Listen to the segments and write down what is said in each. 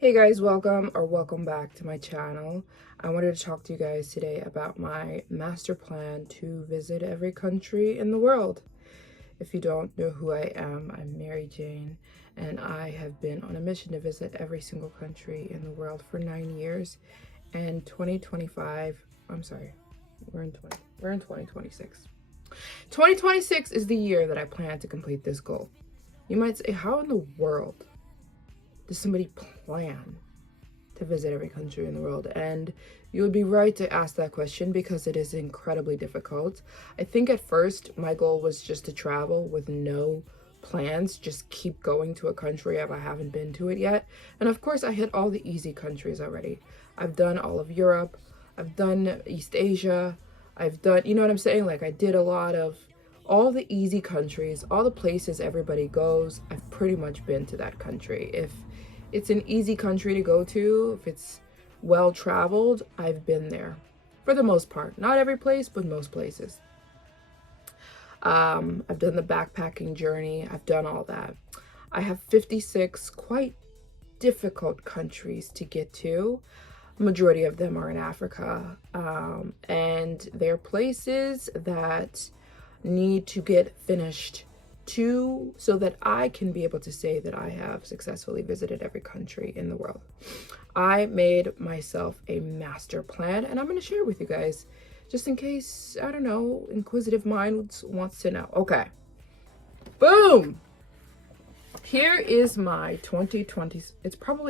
Hey guys, welcome back to my channel. I wanted to talk to you guys today about my master plan to visit every country in the world. If you don't know who I am, I'm Mary Jane, and I have been on a mission to visit every single country in the world for 9 years. And 2025, I'm sorry, we're in 2026. 2026 is the year that I plan to complete this goal. You might say, how in the world does somebody plan to visit every country in the world? And you would be right to ask that question because it is incredibly difficult. I think at first my goal was just to travel with no plans, just keep going to a country if I haven't been to it yet. And of course I hit all the easy countries already. I've done all of Europe, I've done East Asia, I've done, you know what I'm saying? Like I did a lot of all the easy countries, all the places everybody goes. I've pretty much been to that country. If it's an easy country to go to, if it's well traveled, I've been there for the most part. Not every place, but most places. I've done the backpacking journey. I've done all that. I have 56 quite difficult countries to get to. Majority of them are in Africa, and they're places that need to get finished so that I can be able to say that I have successfully visited every country in the world. I made myself a master plan, and I'm going to share it with you guys just in case, I don't know, inquisitive minds wants to know. Okay, boom. Here is my 2020.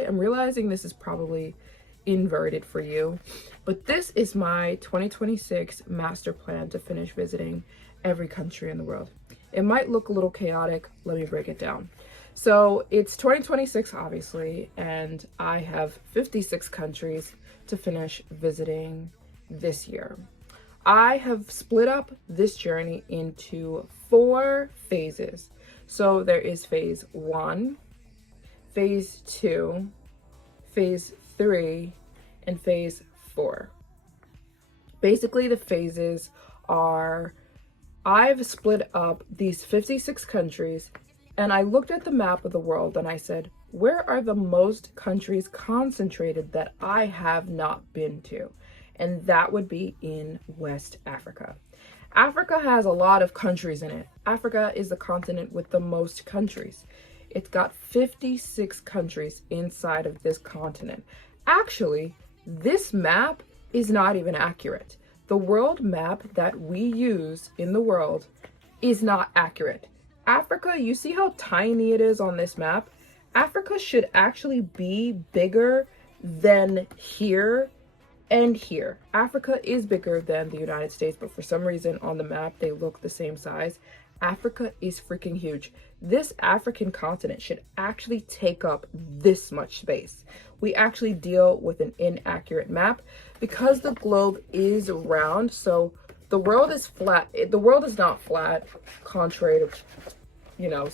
I'm realizing this is probably inverted for you, but this is my 2026 master plan to finish visiting every country in the world. It might look a little chaotic. Let me break it down. So it's 2026, obviously, and I have 56 countries to finish visiting this year. I have split up this journey into 4 phases. So there is phase 1, phase 2, phase 3, and phase 4. Basically, the phases are, I've split up these 56 countries, and I looked at the map of the world and I said, where are the most countries concentrated that I have not been to? And that would be in West Africa. Africa has a lot of countries in it. Africa is the continent with the most countries. It's got 56 countries inside of this continent. Actually, this map is not even accurate. The world map that we use in the world is not accurate. Africa, you see how tiny it is on this map? Africa should actually be bigger than here and here. Africa is bigger than the United States, but for some reason on the map, they look the same size. Africa is freaking huge. This African continent should actually take up this much space. We actually deal with an inaccurate map because the globe is round. So the world is flat. The world is not flat, contrary to,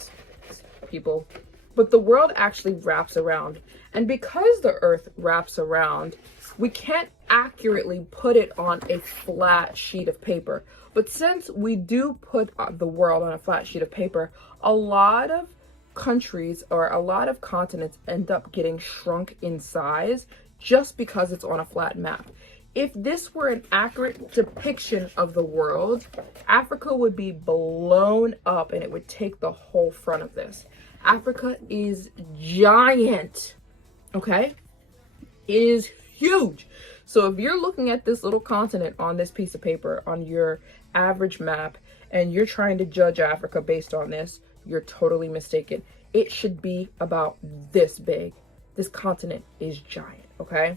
people, but the world actually wraps around. And because the earth wraps around, we can't accurately put it on a flat sheet of paper. But since we do put the world on a flat sheet of paper, a lot of countries or a lot of continents end up getting shrunk in size just because it's on a flat map. If this were an accurate depiction of the world, Africa would be blown up and it would take the whole front of this. Africa is giant, okay? It is huge. So if you're looking at this little continent on this piece of paper, on your average map, and you're trying to judge Africa based on this, you're totally mistaken. It should be about this big. This continent is giant, okay?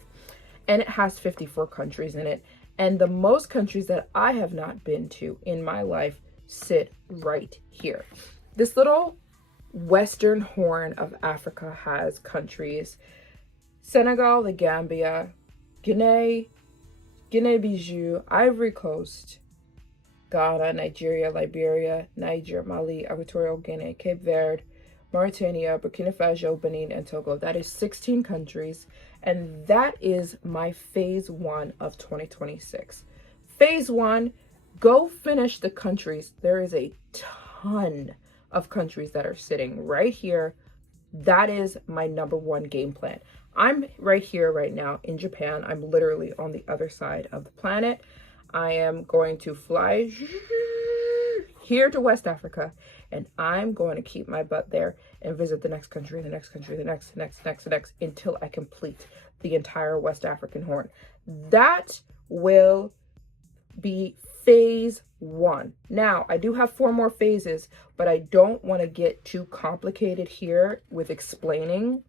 And it has 54 countries in it. And the most countries that I have not been to in my life sit right here. This little western horn of Africa has countries: Senegal, the Gambia, Guinea-Bissau, Ivory Coast, Ghana, Nigeria, Liberia, Niger, Mali, Equatorial Guinea, Cape Verde, Mauritania, Burkina Faso, Benin, and Togo. That is 16 countries, and that is my phase 1 of 2026. Phase 1, go finish the countries. There is a ton of countries that are sitting right here. That is my number 1 game plan. I'm right here right now in Japan. I'm literally on the other side of the planet. I am going to fly here to West Africa, and I'm going to keep my butt there and visit the next country, the next country, the next, until I complete the entire West African Horn. That will be phase 1. Now, I do have 4 more phases, but I don't want to get too complicated here with explaining.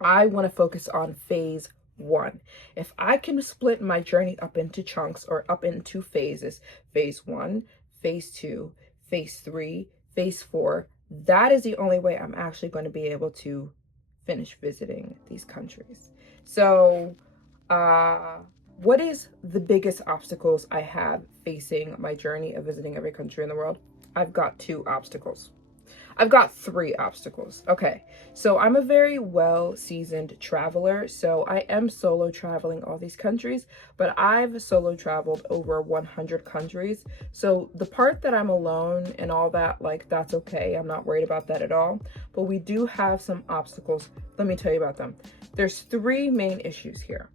I want to focus on phase 1. If I can split my journey up into chunks or up into phases, phase 1, phase 2, phase 3, phase 4, that is the only way I'm actually going to be able to finish visiting these countries. So, what is the biggest obstacles I have facing my journey of visiting every country in the world? I've got 2 obstacles. I've got 3 obstacles. Okay, so I'm a very well-seasoned traveler, so I am solo traveling all these countries, but I've solo traveled over 100 countries. So the part that I'm alone and all that, like, that's okay. I'm not worried about that at all. But we do have some obstacles. Let me tell you about them. There's 3 main issues here.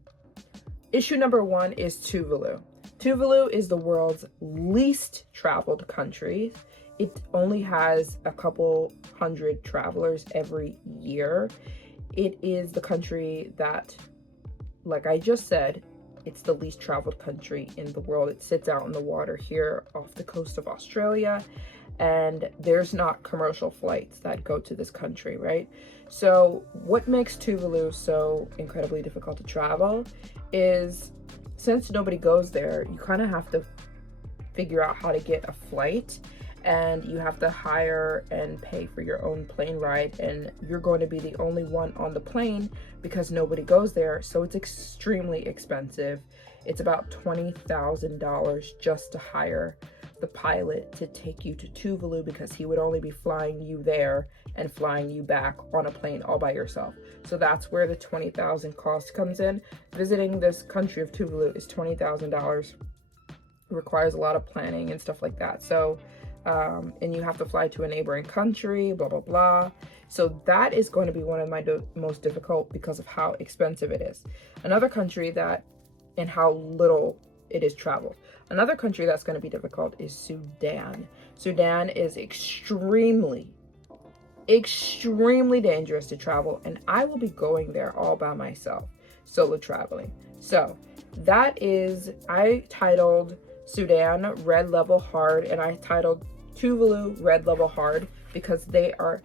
Issue number 1 is Tuvalu. Tuvalu is the world's least traveled country. It only has a couple hundred travelers every year. It is the country that, like I just said, it's the least traveled country in the world. It sits out in the water here off the coast of Australia, and there's not commercial flights that go to this country, right? So what makes Tuvalu so incredibly difficult to travel is, since nobody goes there, you kind of have to figure out how to get a flight, and you have to hire and pay for your own plane ride, and you're going to be the only one on the plane because nobody goes there. So it's extremely expensive. It's about $20,000 just to hire the pilot to take you to Tuvalu, because he would only be flying you there and flying you back on a plane all by yourself. So that's where the $20,000 cost comes in. Visiting this country of Tuvalu is $20,000. It requires a lot of planning and stuff like that. So and you have to fly to a neighboring country, blah, blah, blah. So that is going to be one of my most difficult because of how expensive it is. Another country that, and how little it is traveled. Another country that's going to be difficult is Sudan. Sudan is extremely dangerous to travel, and I will be going there all by myself, solo traveling. So that is, I titled Sudan Red Level Hard, and I titled Tuvalu Red Level Hard because they are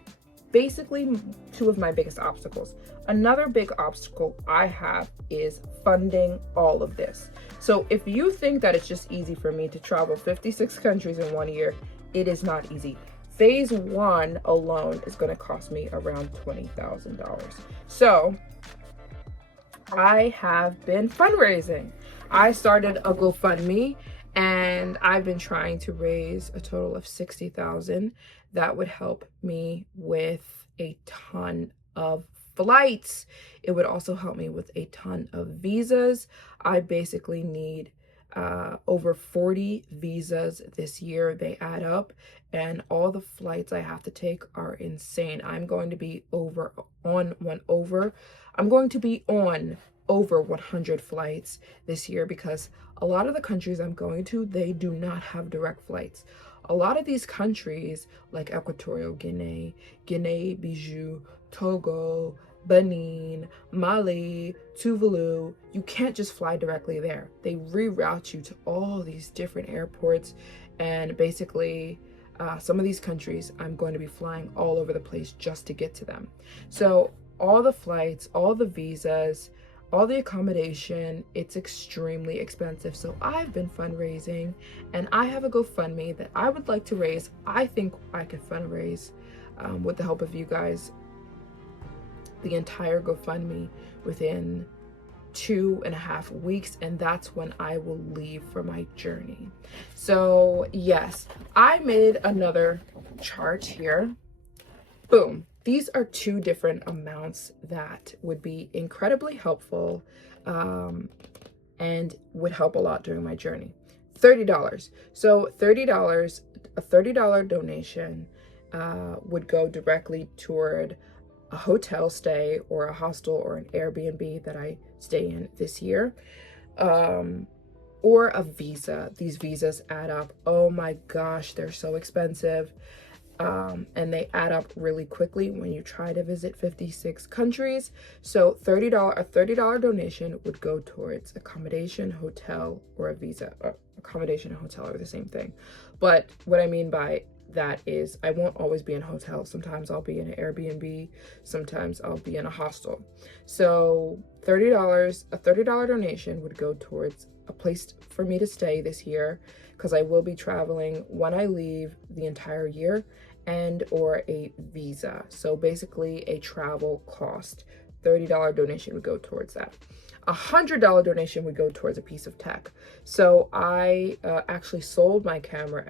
basically 2 of my biggest obstacles. Another big obstacle I have is funding all of this. So if you think that it's just easy for me to travel 56 countries in 1 year, it is not easy. Phase 1 alone is going to cost me around $20,000. So I have been fundraising. I started a GoFundMe, and I've been trying to raise a total of $60,000. That would help me with a ton of flights. It would also help me with a ton of visas. I basically need over 40 visas this year. They add up, and all the flights I have to take are insane. I'm going to be on over 100 flights this year, because a lot of the countries I'm going to, they do not have direct flights. A lot of these countries like Equatorial Guinea, Guinea-Bissau, Togo, Benin, Mali, Tuvalu, you can't just fly directly there. They reroute you to all these different airports, and basically some of these countries I'm going to be flying all over the place just to get to them. So all the flights, all the visas, all the accommodation, it's extremely expensive. So I've been fundraising, and I have a GoFundMe that I would like to raise. I think I could fundraise with the help of you guys, the entire GoFundMe within 2.5 weeks, and that's when I will leave for my journey. So yes, I made another chart here. Boom. These are 2 different amounts that would be incredibly helpful and would help a lot during my journey. $30. So $30, a $30 donation would go directly toward a hotel stay or a hostel or an Airbnb that I stay in this year, or a visa. These visas add up. Oh my gosh, they're so expensive. And they add up really quickly when you try to visit 56 countries. So a $30 donation would go towards accommodation, hotel, or a visa. Accommodation and hotel are the same thing. But what I mean by that is I won't always be in a hotel. Sometimes I'll be in an Airbnb. Sometimes I'll be in a hostel. So a $30 donation would go towards a place for me to stay this year, because I will be traveling when I leave the entire year, and or a visa. So basically a travel cost. $30 donation would go towards that. $100 donation would go towards a piece of tech. So I actually sold my camera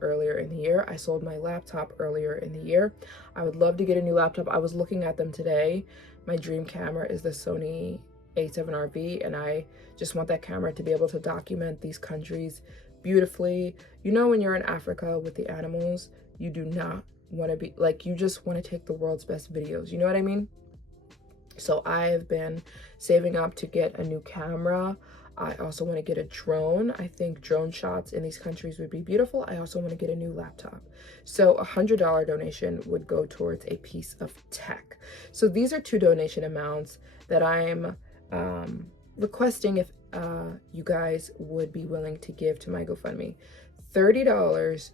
earlier in the year. I sold my laptop earlier in the year. I would love to get a new laptop. I was looking at them today. My dream camera is the Sony A7RV, and I just want that camera to be able to document these countries beautifully. You know, when you're in Africa with the animals, you do not want to be like, you just want to take the world's best videos. You know what I mean? So I have been saving up to get a new camera. I also want to get a drone. I think drone shots in these countries would be beautiful. I also want to get a new laptop. So $100 donation would go towards a piece of tech. So these are two donation amounts that I'm requesting if you guys would be willing to give to my GoFundMe. $30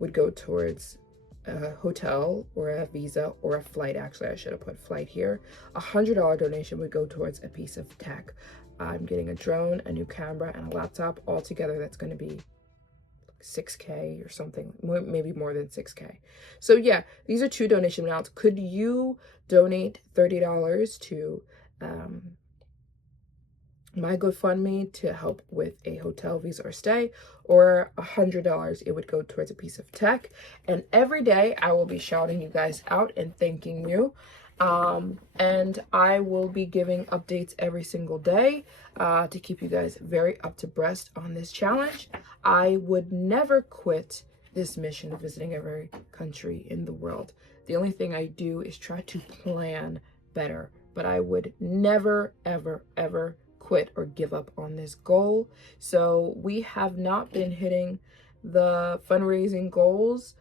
would go towards a hotel or a visa or a flight. Actually, I should have put flight here. $100 donation would go towards a piece of tech. I'm getting a drone, a new camera, and a laptop. All together, that's going to be 6K or something, maybe more than 6K. So yeah, these are two donation amounts. Could you donate $30 to my GoFundMe to help with a hotel, visa, or stay, or $100, it would go towards a piece of tech. And every day I will be shouting you guys out and thanking you. And I will be giving updates every single day to keep you guys very up to breast on this challenge. I would never quit this mission of visiting every country in the world. The only thing I do is try to plan better, but I would never, ever, ever quit or give up on this goal. So we have not been hitting the fundraising goals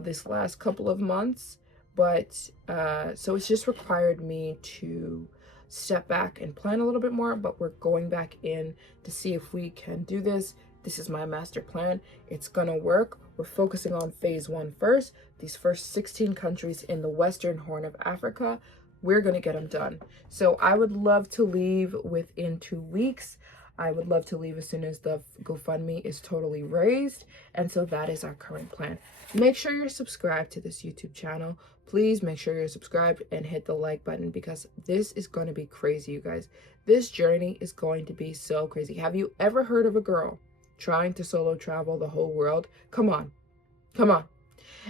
this last couple of months, but so it's just required me to step back and plan a little bit more, but we're going back in to see if we can do this. This is my master plan. It's gonna work. We're focusing on phase 1 first. These first 16 countries in the Western Horn of Africa, we're going to get them done. So I would love to leave within 2 weeks. I would love to leave as soon as the GoFundMe is totally raised. And so that is our current plan. Make sure you're subscribed to this YouTube channel. Please make sure you're subscribed and hit the like button, because this is going to be crazy, you guys. This journey is going to be so crazy. Have you ever heard of a girl trying to solo travel the whole world? Come on. Come on.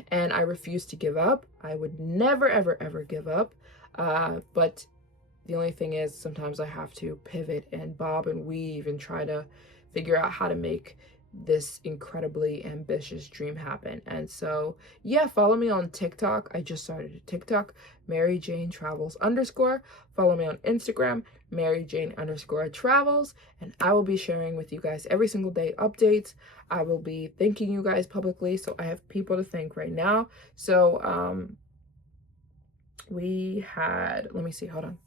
And I refuse to give up. I would never, ever, ever give up. But the only thing is, sometimes I have to pivot and bob and weave and try to figure out how to make this incredibly ambitious dream happen. And so yeah, follow me on TikTok. I just started a TikTok, MaryJane_travels_. Follow me on Instagram, MaryJane_travels, and I will be sharing with you guys every single day updates. I will be thanking you guys publicly, so I have people to thank right now. So we had, let me see, hold on.